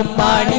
പാടി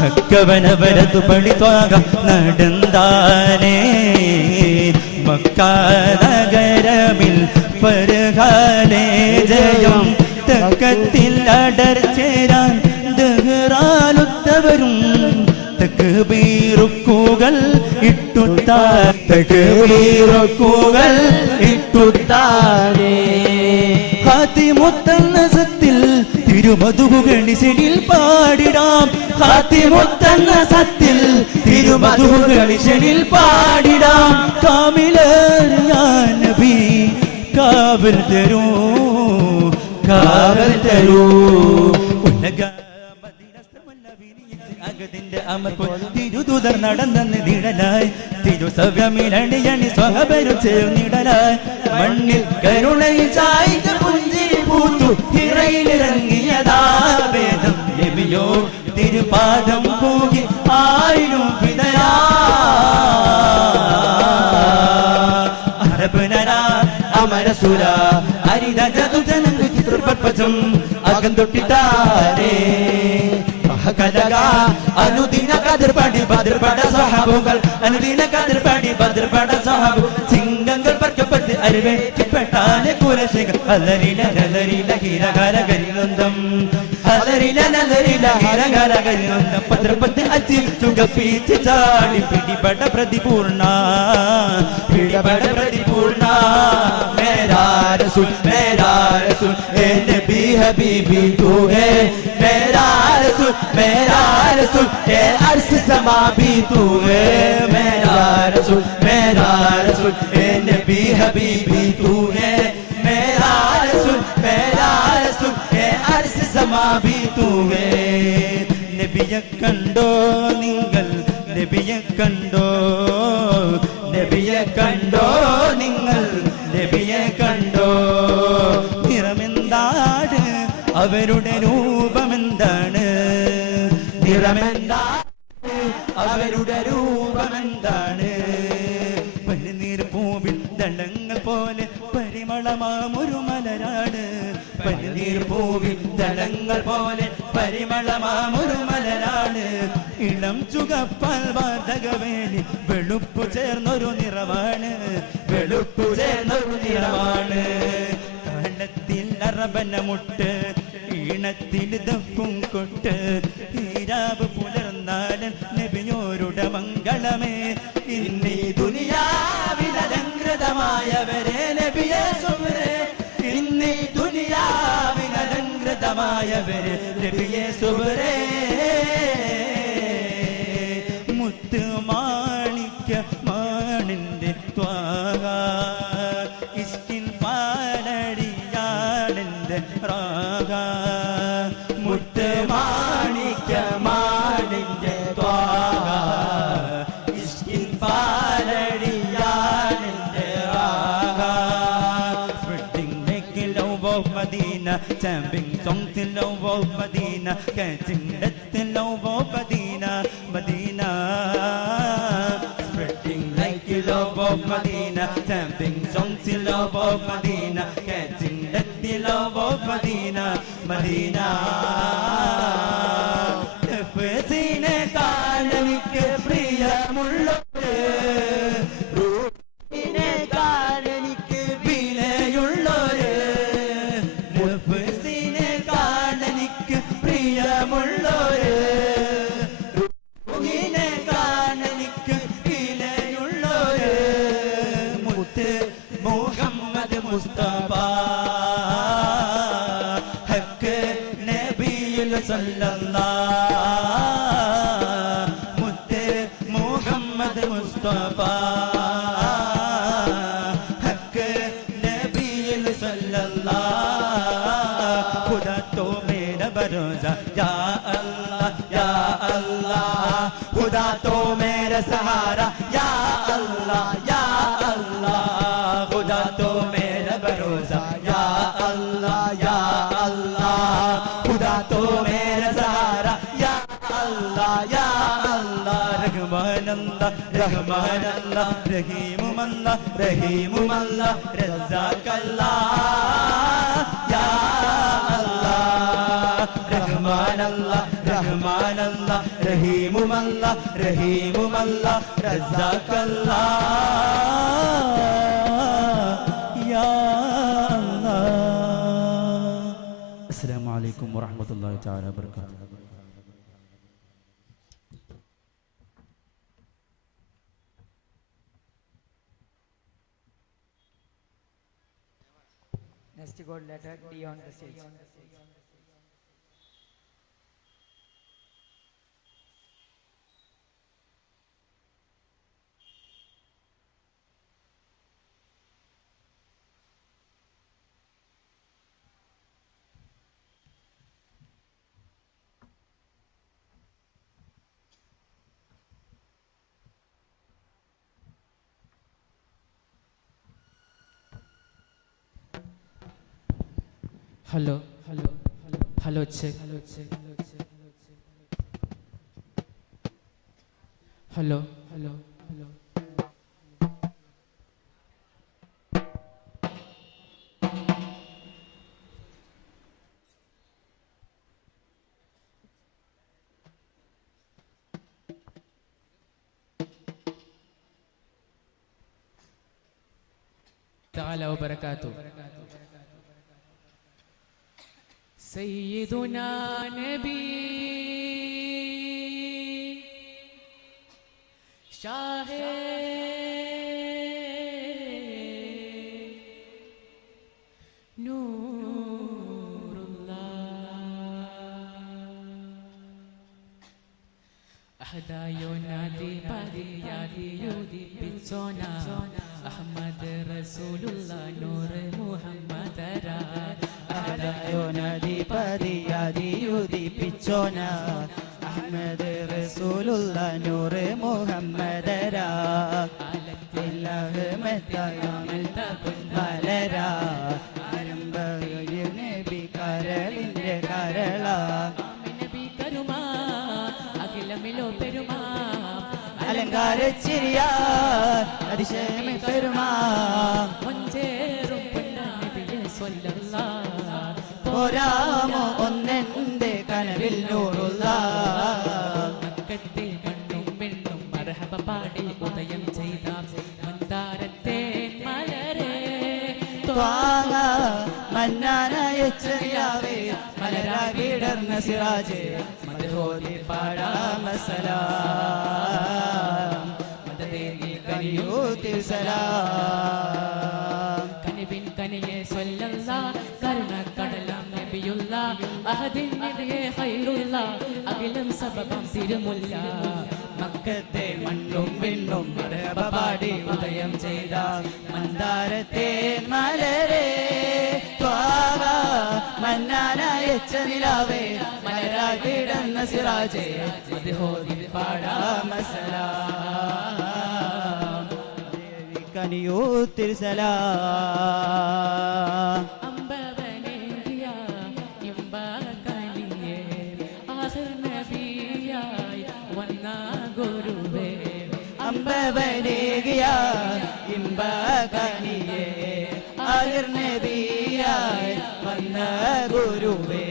ഹക്കവനവരതു തോക നടന്താനേ. മക്കാനഗരമിൽ പരുകാലേ ജയം. തക്കത്തിൽ അടർച്ചേരാൻ തക്ക് തക്ബീറുക്കുകൾ ഇട്ടുത്താ. തക്ബീറുക്കുകൾ ഇട്ടുത്താനേ തിരുമധുഗണിശനിൽ പാടിടാം. ഹാത്തിമുത്തന്ന സത്തിൽ തിരുമധുഗണിശനിൽ പാടിടാം. കാമിലറിയാൻ നബി കാവൽ തരൂ കാവൽ തരൂ. ഉലക മണ്ണിൽ കരുണയിൽ ചായ്ച്ച പുഞ്ചിരി പൂത്തു ഹിറയിലിറങ്ങിയതാ വേദം ലഭിയോ? തിരുപാദം പൂകി ആയിരം പിതയാ അരപുനരാ അമരസുര അരിത ജതുജനങ്ങൾ ചിത്രപത്പജം അകന്തൊട്ടിട്ടാരേ. അനുദിന കതിർപടി ബദിർപട സഹബുകൾ അനുദിന കതിർപടി ബദിർപട സഹബു അരുവേ ചിപ്പട്ടാലെ കുലശികൾ അലരില നലരില ഹീരകാര കരിനന്ദം അലരില നലരില ഹീരകാര കരിനന്ദം പത്രപത്തെ അച്ചിൽ തുകപ്പീച്ച് ചാടി പിടിപട പ്രതിപൂർണ. പിടിപട പ്രതിപൂർണ. മേരാ റസൂൽ മേരാ റസൂൽ ഏ നബി ഹബീബി തൂ ഹേ മേരാ റസൂൽ മേരാ റസൂൽ ഏ അർസ് സമാ ഭീ തൂ ഹേ മേരാ मेरा रसूल ए नबी हबीबी तू है मेरा रसूल मेरा रसूल ए अर्श समा भी तू है നബിയെ കണ്ടോ നിങ്ങൾ നബിയെ കണ്ടോ നബിയെ കണ്ടോ നിങ്ങൾ നബിയെ കണ്ടോ നിറമെന്താണ് അവരുടെ രൂപമെന്താണ് നിറമെന്താണ് അവരുടെ രൂപമെന്താണ് ദളങ്ങൾ പോലെ പരിമളമാമൊരു മലരാട്. പനിനീർ പൂവിൽ ദളങ്ങൾ പോലെ പരിമളമാമൊരു മലരാട്. ഇളം ചുകപ്പാൽ വാതകവേലി വെളുപ്പു ചേർന്നൊരു നിറമാണ് വെളുപ്പു ചേർന്നൊരു നിറമാണ് താളത്തിൽ അറബനമുട്ട് ഈണത്തിൽ ദപ്പും കൊട്ട്. ഈരാവ് പുലർന്നാലും നബിയോരുടെ മംഗളമേ. ഇന്നീ ദുനിയാവിലലങ്കൃതമായവരെ നബിയെ സുമരെ ഇന്നീ ദുനിയാവിനലങ്കൃതമായവരെ നബിയെ സുബ്രേ تلووا مدينة كتمت تلووا مدينة مدينة Spreading like the love of Medina Tamping songs the love of Medina Catching that the love of Medina Medina Mustafa. ഹക്ക് നബിയിൽ സല്ലല്ലാ മുത്ത് മുഹമ്മദ് മുസ്തഫ. ഹക്ക് നബിയിൽ സല്ലല്ലാ ഖുദ തോ മേര ഭരോസ. യാ അല്ലാഹ് യാ അല്ലാഹ്. ഖുദ തോ മേര സഹാര യാ അല്ലാഹ് യാ അല്ലാഹ്. ഖുദ തോ മേര রোজা ইয়া আল্লাহ ইয়া আল্লাহ খুদা তো মেরা সারা ইয়া আল্লাহ ইয়া আল্লাহ রহমান আল্লাহ রহমান আল্লাহ রহিম আল্লাহ রহিম আল্লাহ রাজ্জাক আল্লাহ ইয়া আল্লাহ রহমান আল্লাহ রহমান আল্লাহ রহিম আল্লাহ রহিম আল্লাহ রাজ্জাক আল্লাহ അസ്സാം വലൈക്കും വാഹമത്തല്ലാ ചാല വർക്കാത്തു Next goal letter D on the stage. Hello hello hello হচ্ছে। হ্যালো হচ্ছে হ্যালো হ্যালো হ্যালো تعالى وبركاته سيدنا نبي شاه نور الله أهدايو نادي بادي يادي يودي بيتسونا أحمد رسول الله نور യോനധിപതിയതിയുദിപ്പിച്ചോന അഹമ്മദ് റസൂലുള്ള നൂറ് മുഹമ്മദരാ. മലരാ. നബി കരളിന്റെ കരളാ. നബി കരുമാ അഖിലമിലോ പെരുമാ അലങ്കാരച്ചിരിയാ അതിശയമി പെരുമാ പോരാമോ ഒന്നെന്റെ കനവിൽ നൂറുള്ള? മക്കത്തെ കണ്ണും പെണ്ണും മർഹബ പാടി ഉദയം ചെയ്ത മന്ദാരത്തെ മലരേ. ത്വാങ്ങ മന്നാനായ ചെറിയാവേ മലരായി വിടർന്ന സിറാജേ മധുഹോതി പാടാമസലാം മദദേവി കനിയൂത്തിൽ സലാം. അഹദിൻ നബിയെ ഖൈറുള്ള അഖിലം സബബം തിരുമുല്ല. മക്കത്തെ മണ്ണും വിണ്ണും മരബപാടി ഉദയം ചെയ്ത മന്ദാരത്തെ മലരേ ത്വാക മന്നാനായ നിലാവേ സിറാജേ മധുഹോതി പാടാ ദേവി കനിയോ സലാം. ഇമ്പകനിയെ ആയിർ നബിയായി വന്ന ഗുരുവേ.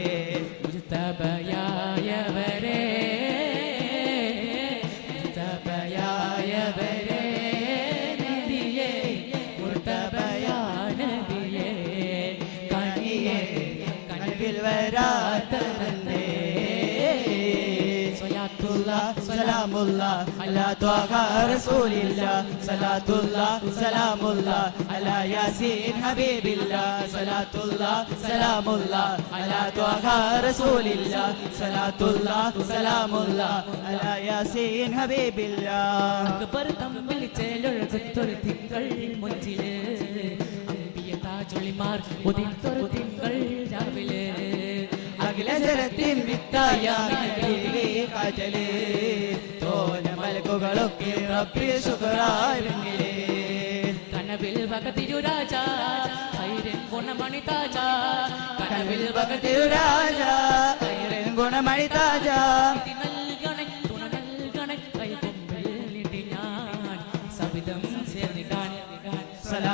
സലാമുള്ള അലാ ത്വാഹ റസൂലില്ല സലാത്തുള്ള സലാമുള്ള അലാ യാസീൻ ഹബീബില്ല സലാത്തുള്ള സലാമുള്ള അലാ ത്വാഹ റസൂലില്ല സലാത്തുള്ള സലാമുള്ള അലാ യാസീൻ ഹബീബില്ല. അക്ബർ തമ്മിൽ ചേലൊഴുകത്തൊരു തിങ്കൾ മുഞ്ചിൽ അമ്പിയ താജുളിമാർ ഉദിത്തൊരു തിങ്കൾ രാവിലെ. അഖില ജലത്തിൻ വിത്തായ നബിയിലെ കാറ്റലേ തോന മലക്കുകളൊക്കെ റബ്ബി ശുക്രായി വെണ്ണിലേ കനവിൽ വകതിരുരാജ ഹൈരൻ ഗുണമണി താജ കനവിൽ തിരുരാജ കൈരൻ ഗുണമണി താജ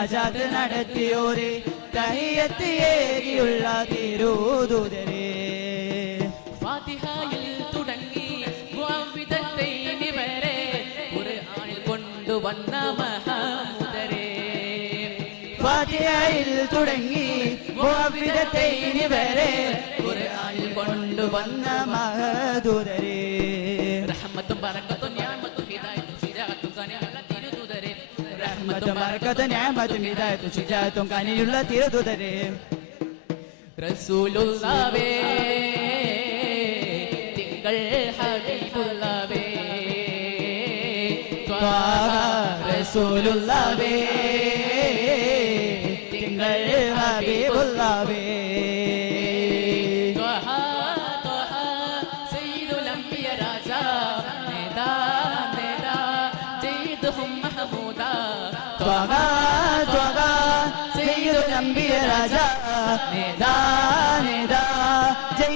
മുനാജാത്ത് നടത്തിയോരെ തഹിയത്ത് ഏറിയുള്ള തിരുദൂതരെ ഫാത്തിഹയിൽ തുടങ്ങി വരെ കൊണ്ടുവന്ന മഹമുദരെ. ഫാത്തിഹയിൽ തുടങ്ങി മുഅവ്വിദത്തൈനി വരെ ഖുർആനിൽ കൊണ്ടുവന്ന മഹദൂതരെ. റഹ്മത്തും ബറക്കത്തും നിഅമത്തും റഹ്മത്തും ബർക്കത്തും ഞാമത്തും ഹിദായത്തും ശുചാത്തും കനിയുള്ള തിരുതുതരെ റസൂലുള്ളാവേ തിങ്കൾ ഹബീബുള്ളാവേ ത്വാഹ റസൂലുള്ളാവേ.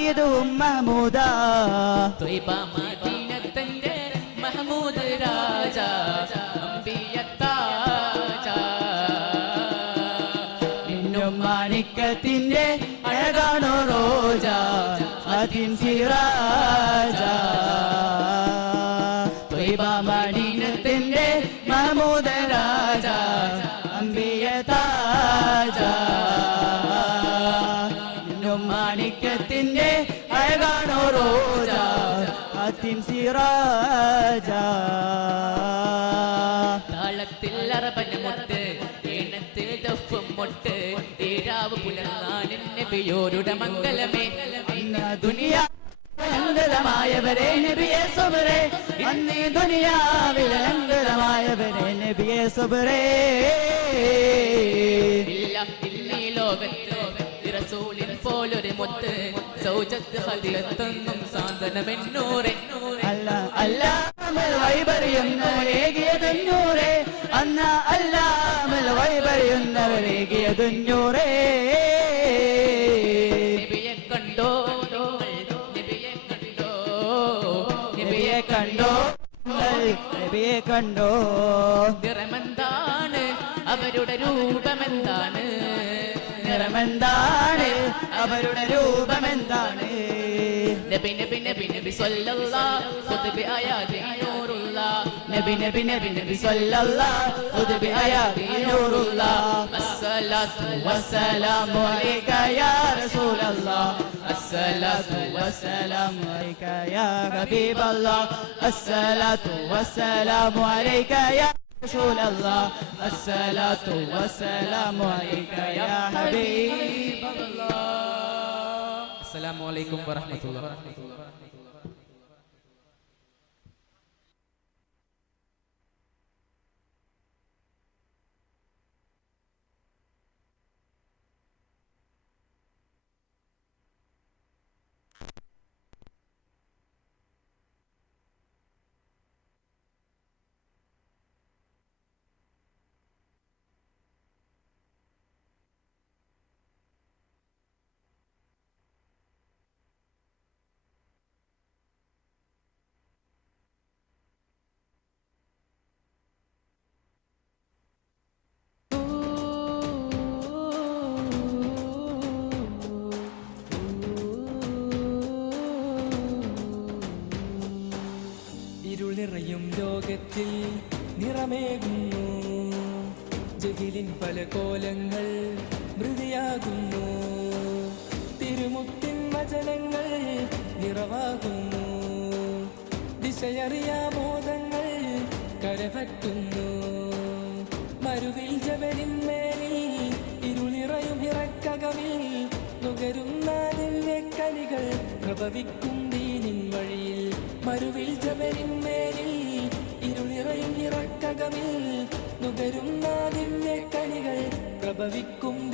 ജയ്ദും മഹമൂദ. ത്വയ്ബ മദീനത്തിന്റെ മഹമൂദ് രാജാ മാണിക്കത്തിന്റെ അഴകാണോ റോജ അതിൻ സിറാജ താളത്തിൽ മുട്ട് മുട്ട് മംഗലമേ. ദുനിയാ മംഗളമായവരെ നബിയെ സുബരേ അന്നീ ദുനിയാവിലെ മംഗളമായവരെ നബിയെ സുബരേ ഇല്ല ഇന്നീ ലോകത്ത് റസൂലിൻ പോലൊരു മുത്ത്. സൗജത്ത് ഹദിയത്തൊന്നും സാന്ത്വനമെന്നൂറെ. അല്ല അല്ലാമൽ വൈപറിയുന്നവരേകിയതുഞ്ഞൂറേ അന്ന അല്ലാമൽ വൈപറിയുന്നവരേകിയതുഞ്ഞൂറേ നബിയെ കണ്ടോ? നബിയെ കണ്ടോ? നബിയെ കണ്ടോ? നബിയെ കണ്ടോ? നിറമെന്താണ്? അവരുടെ രൂപമെന്താണ്? നിറമെന്താണ്? അവരുടെ രൂപമെന്താണ്? നബി നബി നബി നബി സല്ലല്ലാഹ് ഖുത്ബി ആയാതി നൂറുള്ള. നബി നബി നബി നബി സല്ലല്ലാഹു ഖുദ്ബി ആയാതി നൂറുല്ലാഹ് അസ്സലാത്തു വസ്സലാമു അലൈക യാ റസൂലല്ലാഹ് അസ്സലാത്തു വസ്സലാമു അലൈക യാ ഹബീബല്ലാഹ് അസ്സലാത്തു വസ്സലാമു അലൈക الله الصلاة അസ്സലാത്തു വസ്സലാമു അലൈക യാ الله. അസ്സലാമു അലൈക്കും വറഹ്മത്തുള്ളാഹി ഇരുൾ നിറമേകുന്നു ജഹിലിൻ പല കോലങ്ങൾ മൃതിയാകുന്നു. തിരുമുത്തിൻ വചനങ്ങൾ നിറവാകുന്നു. ദിശയറിയാ ബോധങ്ങൾ കരപറ്റുന്നു. മരുവിൽ ജബലിന്മേലിൽ ഇരുളിറയും ഇറക്കകമിൽ നുകരുന്ന കലികൾ പ്രഭവിക്കും ദീനിൻ വഴിയിൽ. മരുവിൽ ജബലിന്മേലിൽ ഇരുളിറയും ഇറക്കകമിൽ നുകരുന്ന നിന്റെ കണികൾ പ്രഭവിക്കും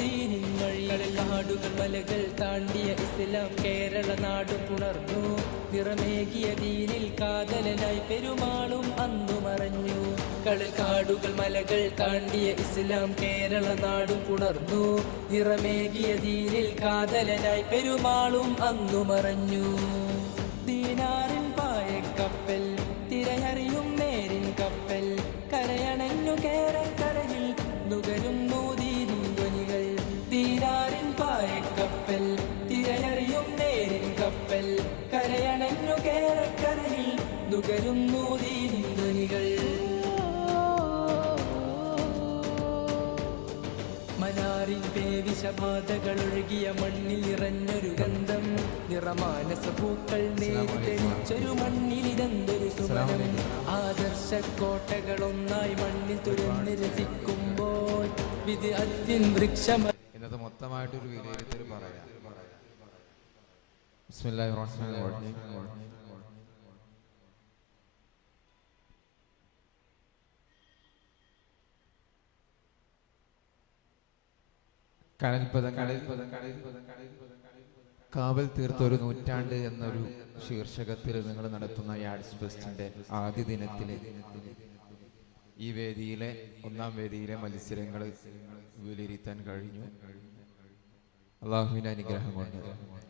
വഴികളിൽ കാടുകൾ മലകൾ താണ്ടിയ ഇസ്ലാം കേരള നാട് പുണർന്നു. നിറമേകിയ ദീനിൽ കാതലനായി പെരുമാളും അന്നു മറഞ്ഞു. കളൽ കാടുകൾ മലകൾ താണ്ടിയ ഇസ്ലാം കേരള നാടും പുണർന്നു. നിറമേകിയ ദീനിൽ കാതലനായി പെരുമാളും അന്നു മറഞ്ഞു. ദീനാറിൻ പേവിഷബാധകൾ ഒഴുകിയ മണ്ണിൽ നിറഞ്ഞൊരു ഗന്ധം. നിറമാനസ പൂക്കൾ നേരി മണ്ണിൽ മണ്ണിലിരന്തൊരു സുമനം. ആദർശ കോട്ടകളൊന്നായി മണ്ണിൽ തുരന്ന് രസിക്കുമ്പോൾ വിധി അത്യൻ വൃക്ഷമ ഇന്നത്തെ മൊത്തമായിട്ടൊരു വിലയിരുത്തൽ പറയാം. ബിസ്മില്ലാഹിർ റഹ്മാനിർ റഹീം. കടൽപദങ്ങളിൽ കാവൽ തീർത്ത ഒരു നൂറ്റാണ്ട് എന്നൊരു ശീർഷകത്തിൽ നിങ്ങൾ നടത്തുന്ന യാഡ്സ് ഫെസ്റ്റിന്റെ ആദ്യ ദിനത്തിലെ. ഈ വേദിയിലെ ഒന്നാം വേദിയിലെ മത്സരങ്ങൾ വിലയിരുത്താൻ കഴിഞ്ഞു. അള്ളാഹുവിന്റെ അനുഗ്രഹം കൊണ്ട്.